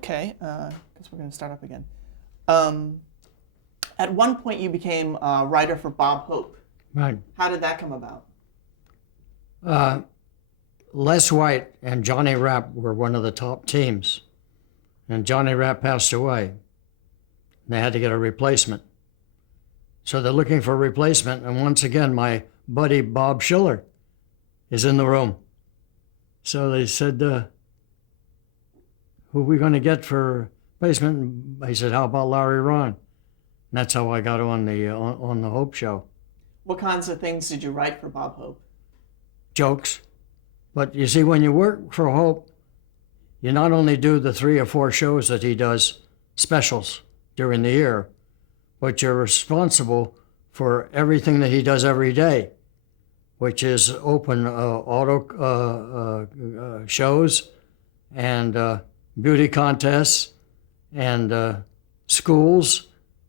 Okay, guess we're going to start up again. At one point, you became a writer for Bob Hope. Right. How did that come about? Les White and Johnny Rapp were one of the top teams, and Johnny Rapp passed away. And they had to get a replacement. So they're looking for a replacement, and once again, my buddy Bob Schiller is in the room. So they said, who are we going to get for replacement? I said, how about Larry Rhine? And that's how I got on the Hope Show. What kinds of things did you write for Bob Hope? Jokes. But you see, when you work for Hope, you not only do the 3 or 4 shows that he does, specials during the year, but you're responsible for everything that he does every day, which is open auto shows and beauty contests and schools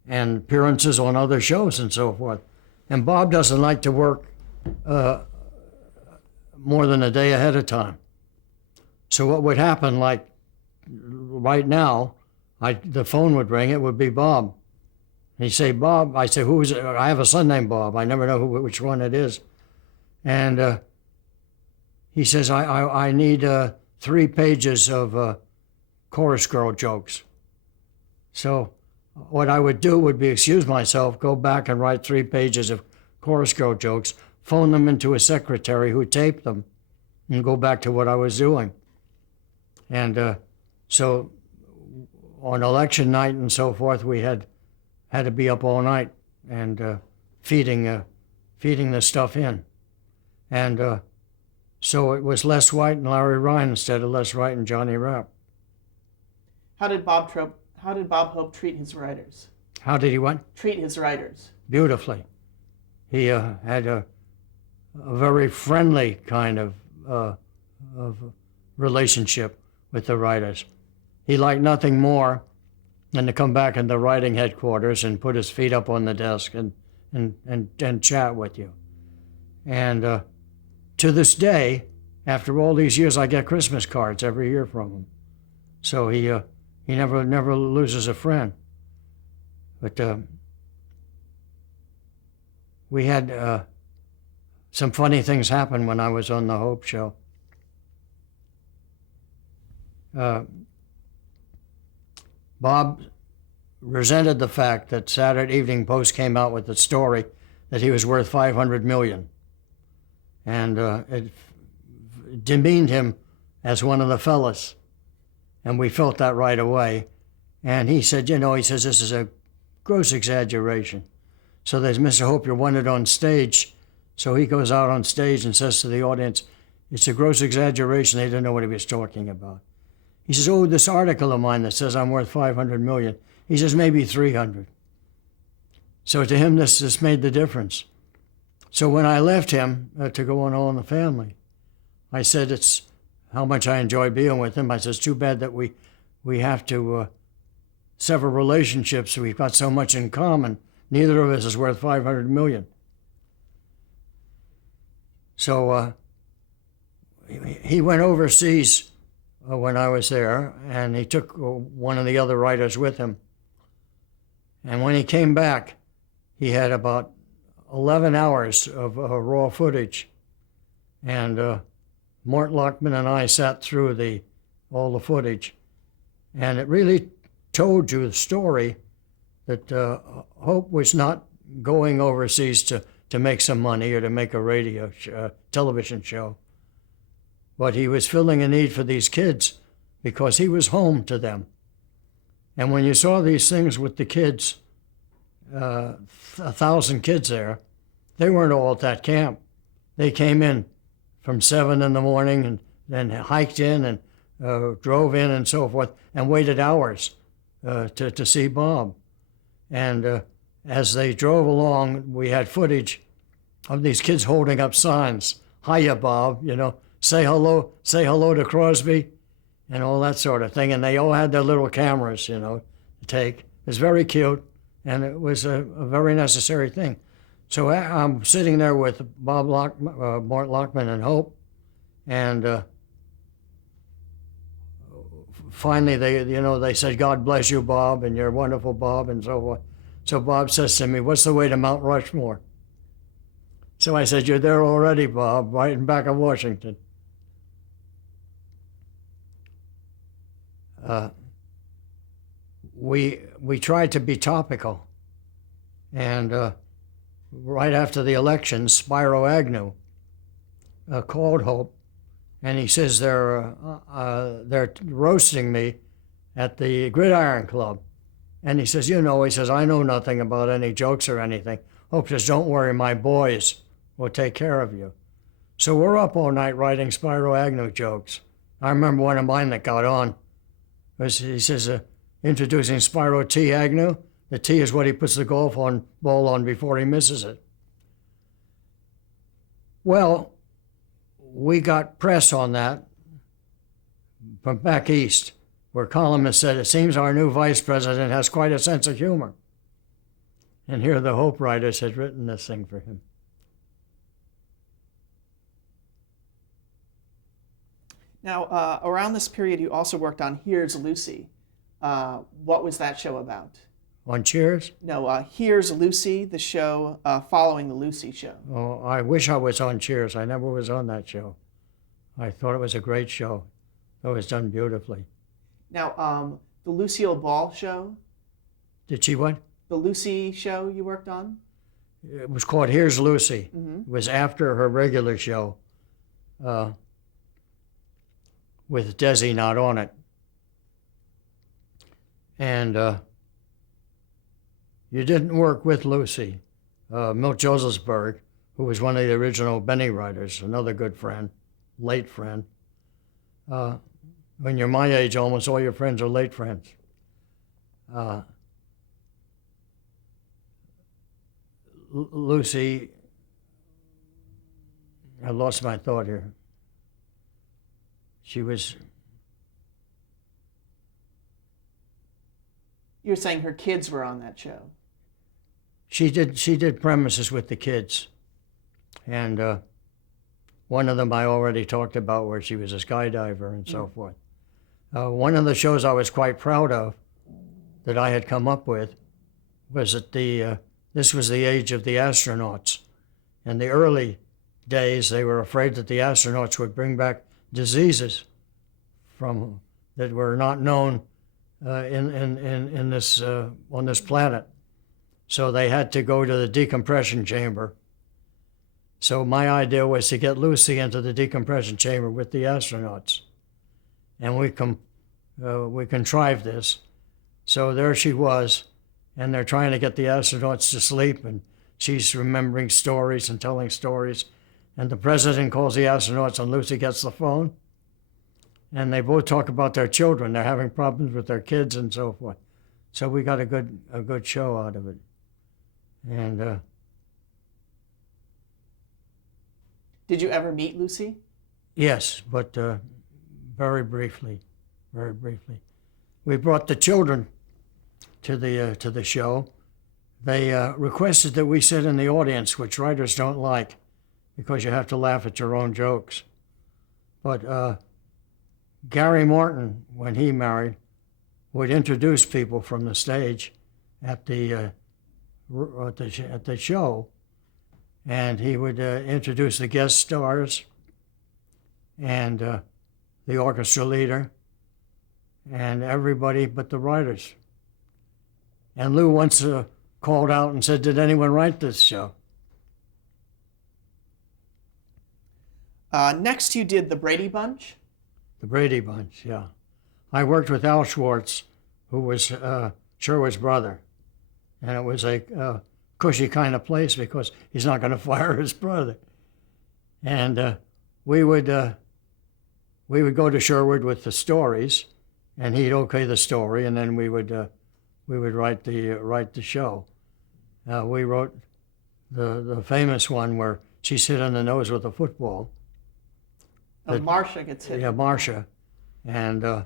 and appearances on other shows and so forth. And Bob doesn't like to work more than a day ahead of time. So what would happen, like right now, the phone would ring, it would be Bob. He'd say, Bob, I say, who is it? I have a son named Bob. I never know which one it is. And he says, I need 3 pages of chorus girl jokes. So what I would do would be excuse myself, go back and write 3 pages of chorus girl jokes, phone them into a secretary who taped them, and go back to what I was doing. And so on election night and so forth, we had to be up all night and feeding the stuff in. And so it was Les White and Larry Rhine instead of Les White and Johnny Rapp. How did Bob Hope treat his writers? How did he what? Treat his writers. Beautifully. He had a very friendly kind of relationship with the writers. He liked nothing more than to come back in the writing headquarters and put his feet up on the desk and chat with you. And to this day, after all these years, I get Christmas cards every year from him. So he never loses a friend. But we had some funny things happen when I was on the Hope Show. Bob resented the fact that Saturday Evening Post came out with the story that he was worth $500 million. And it demeaned him as one of the fellas. And we felt that right away. And he said, he says, this is a gross exaggeration. So there's Mr. Hope, you're wanted on stage. So he goes out on stage and says to the audience, it's a gross exaggeration. They didn't know what he was talking about. He says, oh, this article of mine that says I'm worth $500 million. He says, maybe 300. So to him, this made the difference. So when I left him to go on All in the Family, I said, it's how much I enjoy being with him. I said, it's too bad that we have to sever relationships. We've got so much in common. Neither of us is worth $500 million. So he went overseas when I was there, and he took one of the other writers with him. And when he came back, he had about 11 hours of raw footage. And Mort Lockman and I sat through all the footage. And it really told you the story that Hope was not going overseas to make some money or to make a television show. But he was filling a need for these kids because he was home to them. And when you saw these things with the kids, 1,000 kids there, they weren't all at that camp. They came in from 7 in the morning and then hiked in and drove in and so forth and waited hours to see Bob. And as they drove along, we had footage of these kids holding up signs. Hiya, Bob, say hello to Crosby, and all that sort of thing. And they all had their little cameras, to take. It was very cute, and it was a very necessary thing. So I'm sitting there with Mort Lockman and Hope, and finally they said, "God bless you, Bob, and you're wonderful, Bob," and so forth. So Bob says to me, "What's the way to Mount Rushmore?" So I said, "You're there already, Bob, right in back of Washington." We tried to be topical, and right after the election, Spiro Agnew called Hope, and he says they're roasting me at the Gridiron Club, and he says, he says, "I know nothing about any jokes or anything." Hope says, "Don't worry, my boys will take care of you." So we're up all night writing Spiro Agnew jokes. I remember one of mine that got on was, he says, introducing Spiro T. Agnew. The T is what he puts the golf ball on before he misses it. Well, we got press on that from back east, where columnists said, "It seems our new vice president has quite a sense of humor." And here the Hope writers had written this thing for him. Now, around this period, you also worked on Here's Lucy. What was that show about? On Cheers? No, Here's Lucy, the show following the Lucy show. Oh, I wish I was on Cheers. I never was on that show. I thought it was a great show. It was done beautifully. Now, the Lucille Ball show. Did she what? The Lucy show you worked on? It was called Here's Lucy. Mm-hmm. It was after her regular show with Desi not on it. And you didn't work with Lucy. Milt Josefsberg, who was one of the original Benny writers, another good friend, late friend. When you're my age, almost all your friends are late friends. Lucy, I lost my thought here. She was... You're saying her kids were on that show. She did premises with the kids. And one of them I already talked about, where she was a skydiver and so forth. One of the shows I was quite proud of that I had come up with was that this was the age of the astronauts. In the early days, they were afraid that the astronauts would bring back diseases that were not known in this on this planet. So they had to go to the decompression chamber. So my idea was to get Lucy into the decompression chamber with the astronauts, and we contrived this. So there she was, and they're trying to get the astronauts to sleep, and she's remembering stories and telling stories, and the president calls the astronauts, and Lucy gets the phone, and they both talk about their children. They're having problems with their kids and so forth. So we got a good show out of it. And did you ever meet Lucy? yes, but very briefly, very briefly. We brought the children to the show. They requested that we sit in the audience, which writers don't like, because you have to laugh at your own jokes. But Gary Martin, when he married, would introduce people from the stage at the show, and he would introduce the guest stars and the orchestra leader and everybody but the writers. And Lou once called out and said, "Did anyone write this show?" Next, you did the Brady Bunch. The Brady Bunch, yeah. I worked with Al Schwartz, who was Sherwood's brother. And it was a cushy kind of place because he's not going to fire his brother. And we would go to Sherwood with the stories, and he'd okay the story, and then we would write the show. We wrote the famous one where she's hit on the nose with a football. Marcia gets hit. Yeah, Marcia. And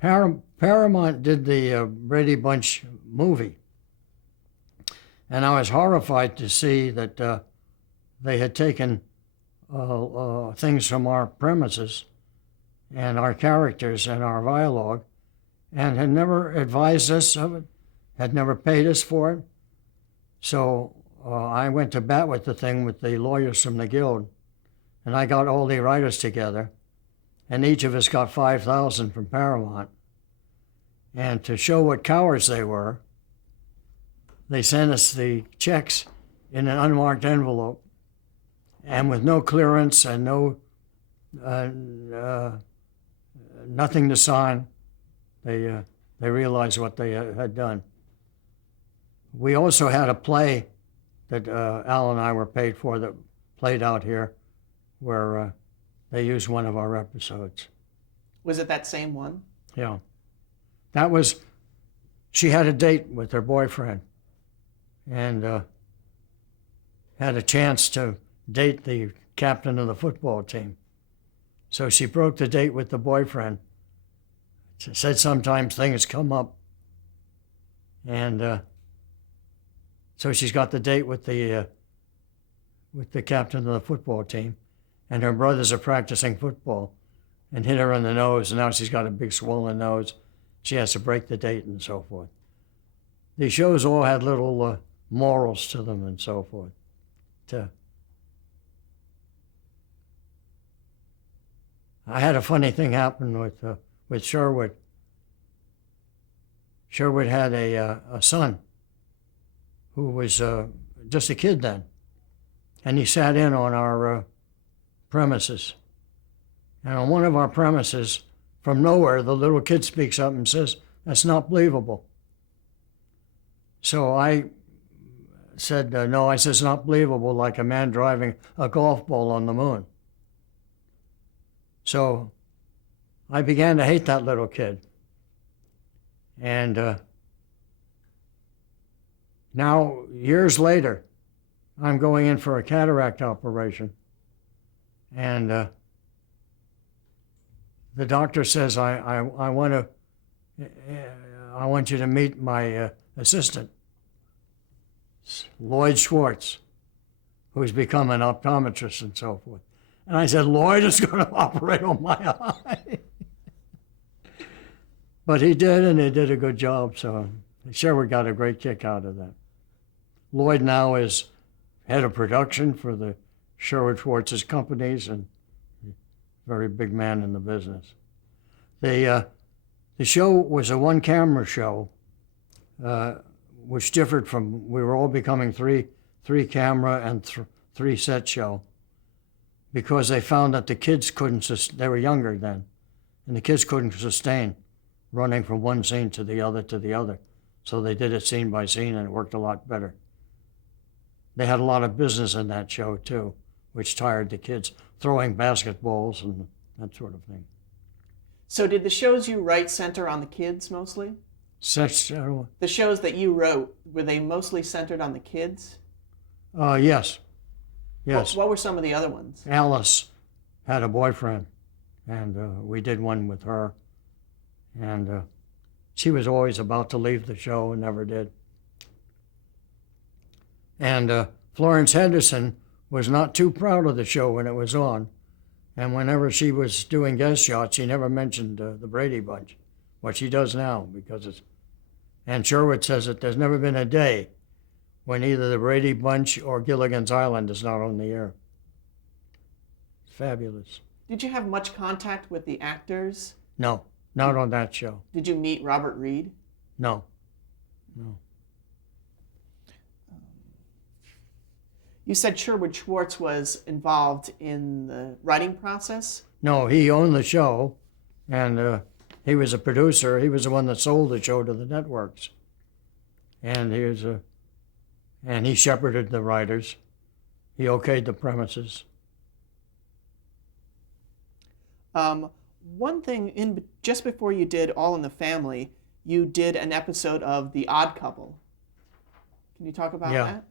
Paramount did the Brady Bunch movie. And I was horrified to see that they had taken things from our premises and our characters and our dialogue, and had never advised us of it, had never paid us for it. So I went to bat with the thing with the lawyers from the guild, and I got all the writers together, and each of us got $5,000 from Paramount. And to show what cowards they were, they sent us the checks in an unmarked envelope, and with no clearance and no nothing to sign. They realized what they had done. We also had a play that Al and I were paid for that played out here, where they used one of our episodes. Was it that same one? Yeah. That was, she had a date with her boyfriend and had a chance to date the captain of the football team. So she broke the date with the boyfriend. She said sometimes things come up. And so she's got the date with the captain of the football team. And her brothers are practicing football and hit her in the nose. And now she's got a big swollen nose. She has to break the date and so forth. These shows all had little morals to them and so forth. I had a funny thing happen with Sherwood. Sherwood had a son who was just a kid then, and he sat in on our premises. And on one of our premises, from nowhere, the little kid speaks up and says, "That's not believable." So I said, no, I said, "It's not believable, like a man driving a golf ball on the moon." So I began to hate that little kid. And now, years later, I'm going in for a cataract operation. And the doctor says, I want you to meet my assistant, Lloyd Schwartz, who's become an optometrist and so forth. And I said, "Lloyd is going to operate on my eye." But he did, and he did a good job, so Sherwood got a great kick out of that. Lloyd now is head of production for the Sherwood Schwartz's companies and very big man in the business. The show was a one-camera show, which differed from, we were all becoming three camera and three set show, because they found that the kids couldn't, they were younger then, and the kids couldn't sustain running from one scene to the other. So they did it scene by scene, and it worked a lot better. They had a lot of business in that show too, which tired the kids, throwing basketballs and that sort of thing. So did the shows you write center on the kids mostly? The shows that you wrote, were they mostly centered on the kids? Yes. Yes. What were some of the other ones? Alice had a boyfriend, and we did one with her. And she was always about to leave the show and never did. And Florence Henderson was not too proud of the show when it was on. And whenever she was doing guest shots, she never mentioned the Brady Bunch, what she does now, because it's... And Sherwood says that there's never been a day when either the Brady Bunch or Gilligan's Island is not on the air. It's fabulous. Did you have much contact with the actors? No, not on that show. Did you meet Robert Reed? No. You said Sherwood Schwartz was involved in the writing process? No, he owned the show, and he was a producer. He was the one that sold the show to the networks. And he shepherded the writers. He okayed the premises. One thing, just before you did All in the Family, you did an episode of The Odd Couple. Can you talk about that?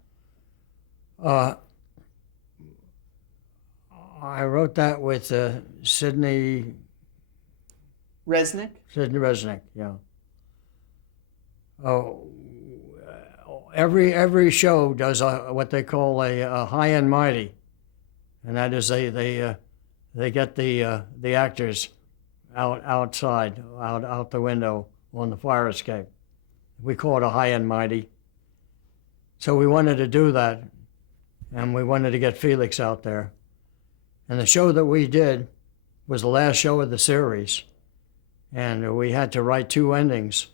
I wrote that with Sidney Resnick? Sidney Resnick, yeah. Oh, every show does what they call a high and mighty, and that is they get the actors outside, out the window on the fire escape. We call it a high and mighty. So we wanted to do that, and we wanted to get Felix out there. And the show that we did was the last show of the series, and we had to write two endings,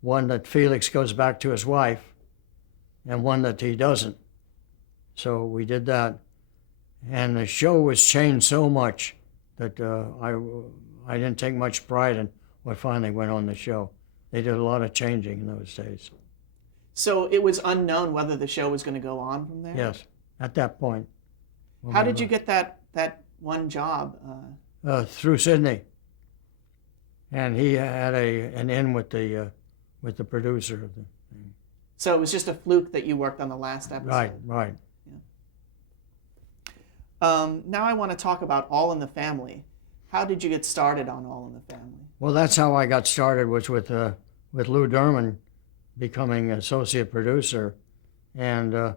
one that Felix goes back to his wife, and one that he doesn't. So we did that, and the show was changed so much that I didn't take much pride in what finally went on the show. They did a lot of changing in those days. So it was unknown whether the show was going to go on from there? Yes, at that point. How did you get that one job? Through Sydney. And he had an in with the producer of the thing. So it was just a fluke that you worked on the last episode? Right. Yeah. Now I want to talk about All in the Family. How did you get started on All in the Family? Well, that's how I got started, was with Lou Derman becoming associate producer, and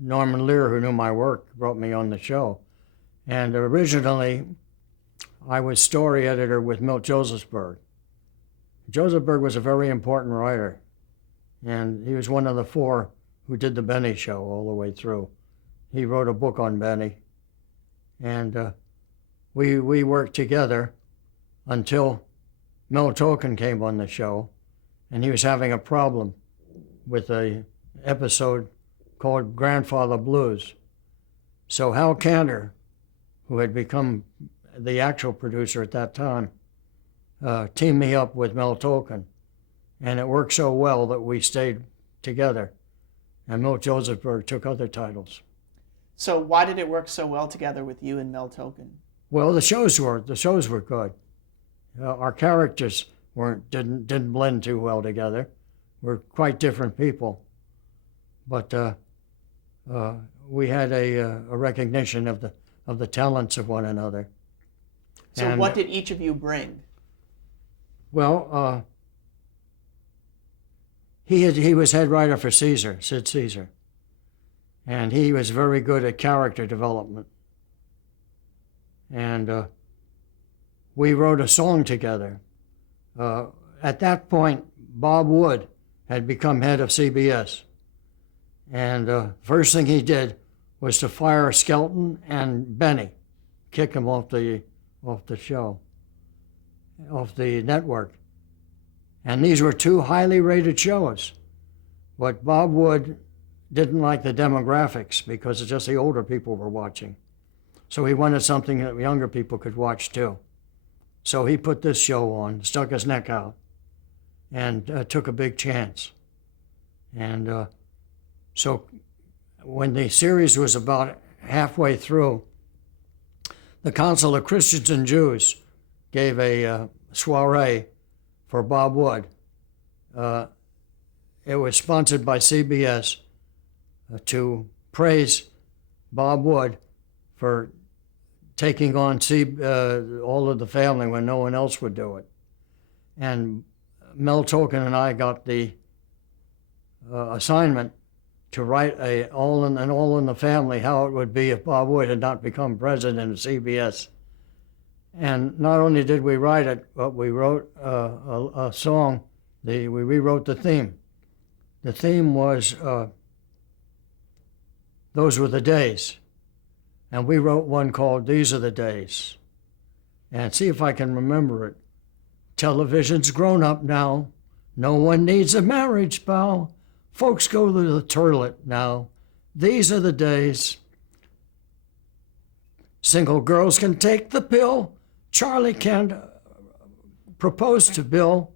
Norman Lear, who knew my work, brought me on the show. And originally, I was story editor with Milt Josephsberg. Josephsberg was a very important writer, and he was one of the four who did the Benny show all the way through. He wrote a book on Benny, and we worked together until Mel Tolkien came on the show, and he was having a problem with a episode called Grandfather Blues. So Hal Cantor, who had become the actual producer at that time, teamed me up with Mel Tolkien, and it worked so well that we stayed together, and Milt Josephsberg took other titles. So why did it work so well together with you and Mel Tolkien? Well, the shows were good. Our characters didn't blend too well together. We're quite different people, but we had a recognition of the talents of one another. So what did each of you bring? Well, he was head writer for Sid Caesar, and he was very good at character development. And we wrote a song together. At that point, Bob Wood had become head of CBS, and first thing he did was to fire Skelton and Benny, kick them off the show, off the network. And these were two highly rated shows. But Bob Wood didn't like the demographics because it's just the older people were watching. So he wanted something that younger people could watch too. So he put this show on, stuck his neck out, and took a big chance. And so when the series was about halfway through, the Council of Christians and Jews gave a soiree for Bob Wood. It was sponsored by CBS to praise Bob Wood for taking on all of the family when no one else would do it. And Mel Tolkien and I got the assignment to write an All in the Family, how it would be if Bob Wood had not become president of CBS. And not only did we write it, but we wrote a song. We rewrote the theme. The theme was Those Were the Days. And we wrote one called These Are the Days. And see if I can remember it. Television's grown up now. No one needs a marriage vow. Folks go to the toilet now. These are the days. Single girls can take the pill. Charlie can propose to Bill.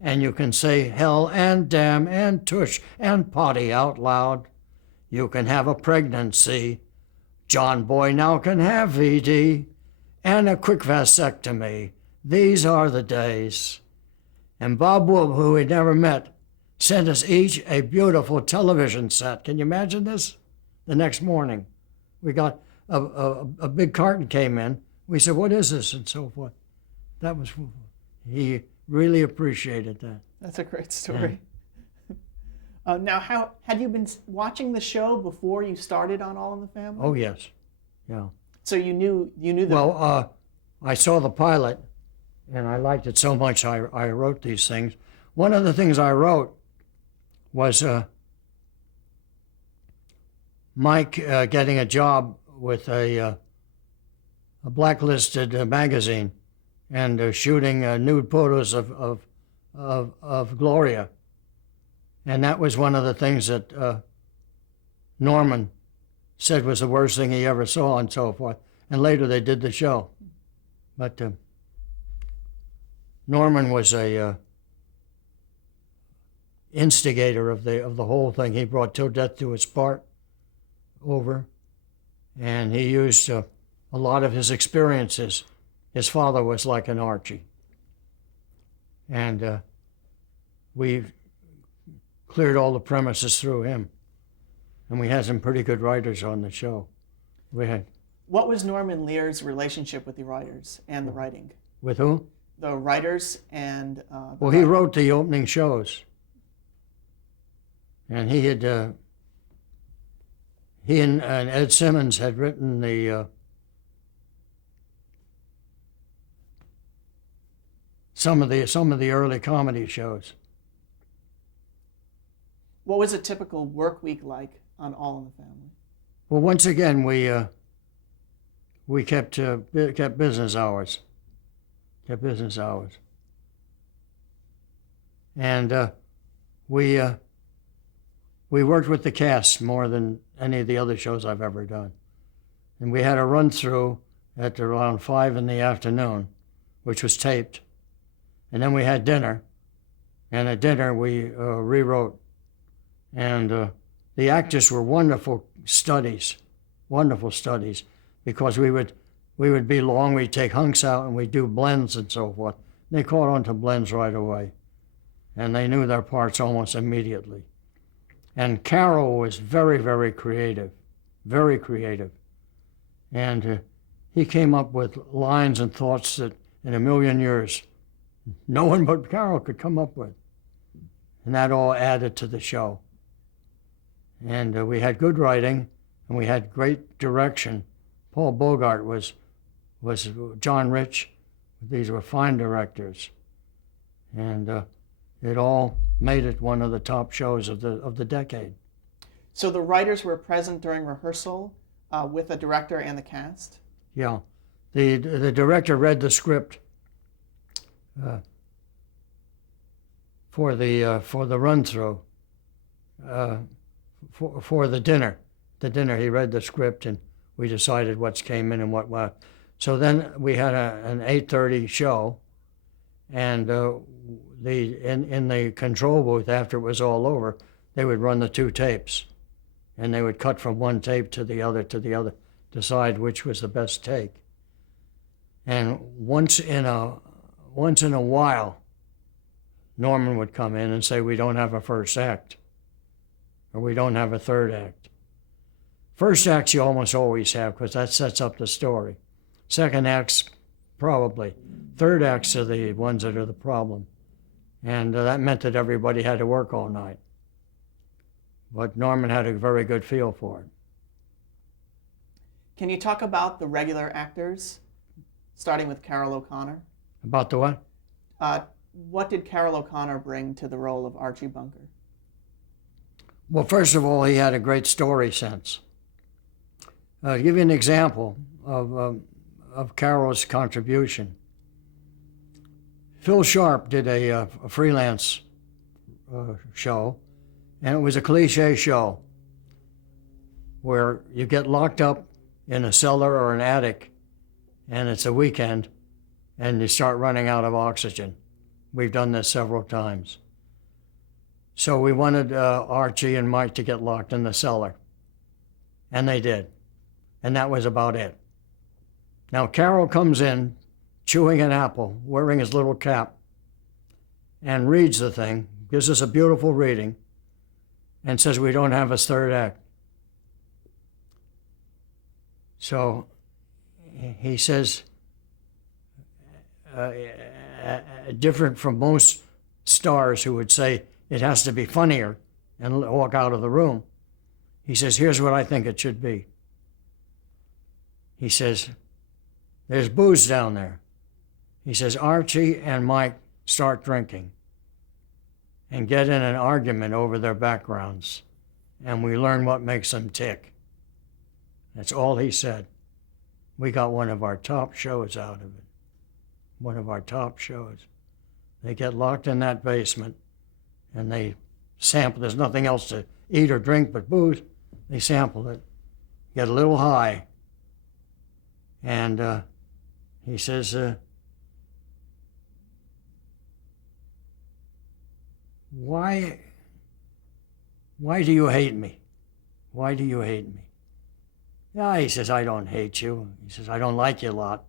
And you can say hell and damn and tush and potty out loud. You can have a pregnancy. John Boy now can have VD and a quick vasectomy. These are the days. And Bob Wood, who we'd never met, sent us each a beautiful television set. Can you imagine this? The next morning, we got a big carton came in. We said, "What is this?" and so forth. That was, he really appreciated that. That's a great story. Yeah. Now, how had you been watching the show before you started on All in the Family? Oh yes, yeah. So you knew that. Well, I saw the pilot, and I liked it so much I wrote these things. One of the things I wrote was Mike getting a job with a blacklisted magazine and shooting nude photos of Gloria. And that was one of the things that Norman said was the worst thing he ever saw and so forth. And later they did the show. But Norman was a instigator of the whole thing. He brought Till Death Do Us Part over, and he used a lot of his experiences. His father was like an Archie. And we cleared all the premises through him. And we had some pretty good writers on the show. We had. What was Norman Lear's relationship with the writers and the writing? With who? The writers and... well, he wrote the opening shows. And he had... he and Ed Simmons had written the... some of the early comedy shows. What was a typical work week like on All in the Family? Well, once again, we kept business hours. Kept business hours. And we worked with the cast more than any of the other shows I've ever done. And we had a run through at around 5 in the afternoon, which was taped. And then we had dinner, and at dinner we rewrote. And the actors were wonderful studies, because we would be long, we'd take hunks out and we'd do blends and so forth. They caught on to blends right away, and they knew their parts almost immediately. And Carol was very, very creative, very creative. And he came up with lines and thoughts that in a million years no one but Carol could come up with. And that all added to the show. And we had good writing, and we had great direction. Paul Bogart was John Rich. These were fine directors. And it all made it one of the top shows of the decade. So the writers were present during rehearsal with the director and the cast? Yeah. The director read the script for the run-through, for the dinner. The dinner, he read the script, and we decided what came in and what. So then we had an 8:30 show, and in the control booth, after it was all over, they would run the 2 tapes, and they would cut from one tape to the other, decide which was the best take. And once in a while, Norman would come in and say, we don't have a first act, or we don't have a third act. First acts you almost always have, because that sets up the story. Second acts, probably. Third acts are the ones that are the problem. And that meant that everybody had to work all night. But Norman had a very good feel for it. Can you talk about the regular actors, starting with Carroll O'Connor? About the what? What did Carroll O'Connor bring to the role of Archie Bunker? Well, first of all, he had a great story sense. To give you an example of Carroll's contribution, Phil Sharp did a freelance show, and it was a cliche show where you get locked up in a cellar or an attic, and it's a weekend, and you start running out of oxygen. We've done this several times. So we wanted Archie and Mike to get locked in the cellar, and they did. And that was about it. Now Carroll comes in, chewing an apple, wearing his little cap, and reads the thing, gives us a beautiful reading, and says we don't have a third act. So he says, different from most stars who would say it has to be funnier and walk out of the room. He says, here's what I think it should be. He says, there's booze down there. He says, Archie and Mike start drinking and get in an argument over their backgrounds, and we learn what makes them tick. That's all he said. We got one of our top shows out of it. One of our top shows. They get locked in that basement, and they sample. There's nothing else to eat or drink but booze. They sample it, get a little high, and he says, why do you hate me? Why do you hate me? Yeah, he says, I don't hate you. He says, I don't like you a lot.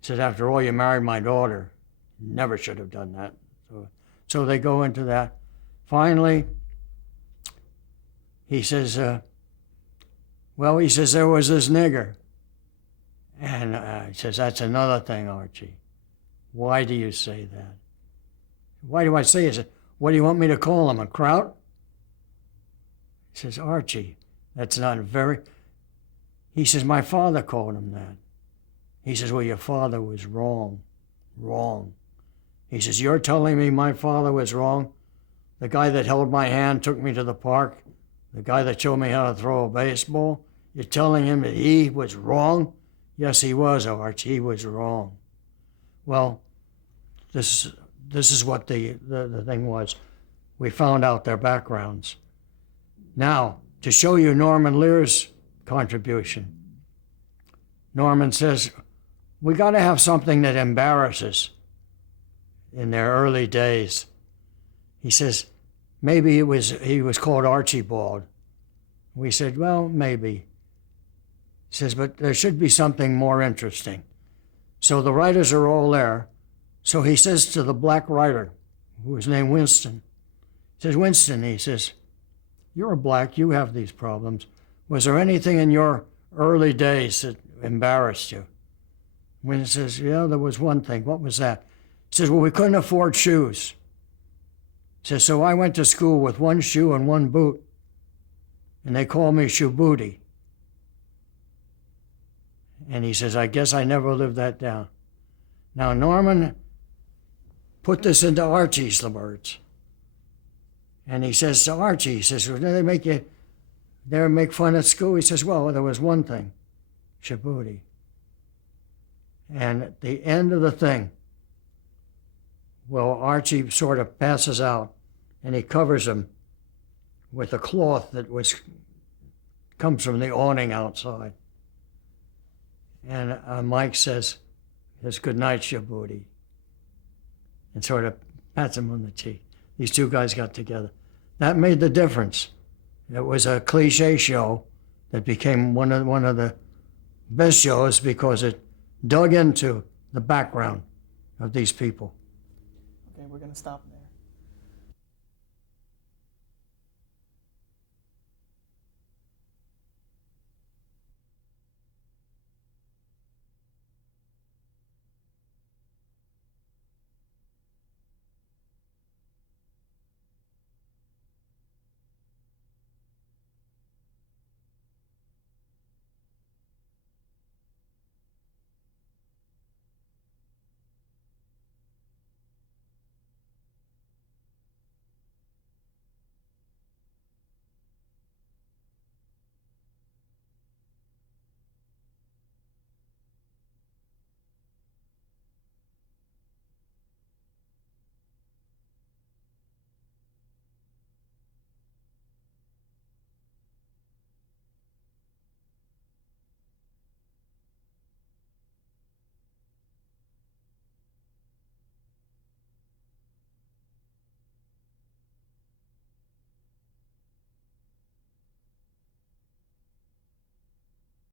He says, after all, you married my daughter. Never should have done that. So they go into that. Finally, he says, well, he says, there was this nigger. And he says, that's another thing, Archie. Why do you say that? Why do I say it? What do you want me to call him, a kraut? He says, Archie, that's not very... He says, my father called him that. He says, well, your father was wrong. Wrong. He says, you're telling me my father was wrong? The guy that held my hand, took me to the park, the guy that showed me how to throw a baseball, you're telling him that he was wrong? Yes, he was, Arch. He was wrong. Well, this is what the thing was. We found out their backgrounds. Now, to show you Norman Lear's contribution, Norman says, we got to have something that embarrasses in their early days. He says, maybe he was called Archibald. We said, well, maybe. He says, but there should be something more interesting. So the writers are all there. So he says to the black writer, who was named Winston, he says, Winston, he says, you're a black, you have these problems. Was there anything in your early days that embarrassed you? Winston says, yeah, there was one thing. What was that? He says, well, we couldn't afford shoes. He says, so I went to school with one shoe and one boot, and they called me Shoe Booty. And he says, I guess I never lived that down. Now, Norman put this into Archie's words. And he says to Archie, he says, well, did they make fun at school? He says, well, there was one thing, Shabooti. And at the end of the thing, well, Archie sort of passes out, and he covers him with a cloth that comes from the awning outside. And Mike says, good night, Shabooti, and sort of pats him on the cheek. These two guys got together. That made the difference. It was a cliche show that became one of the best shows because it dug into the background of these people. Okay, we're going to stop now.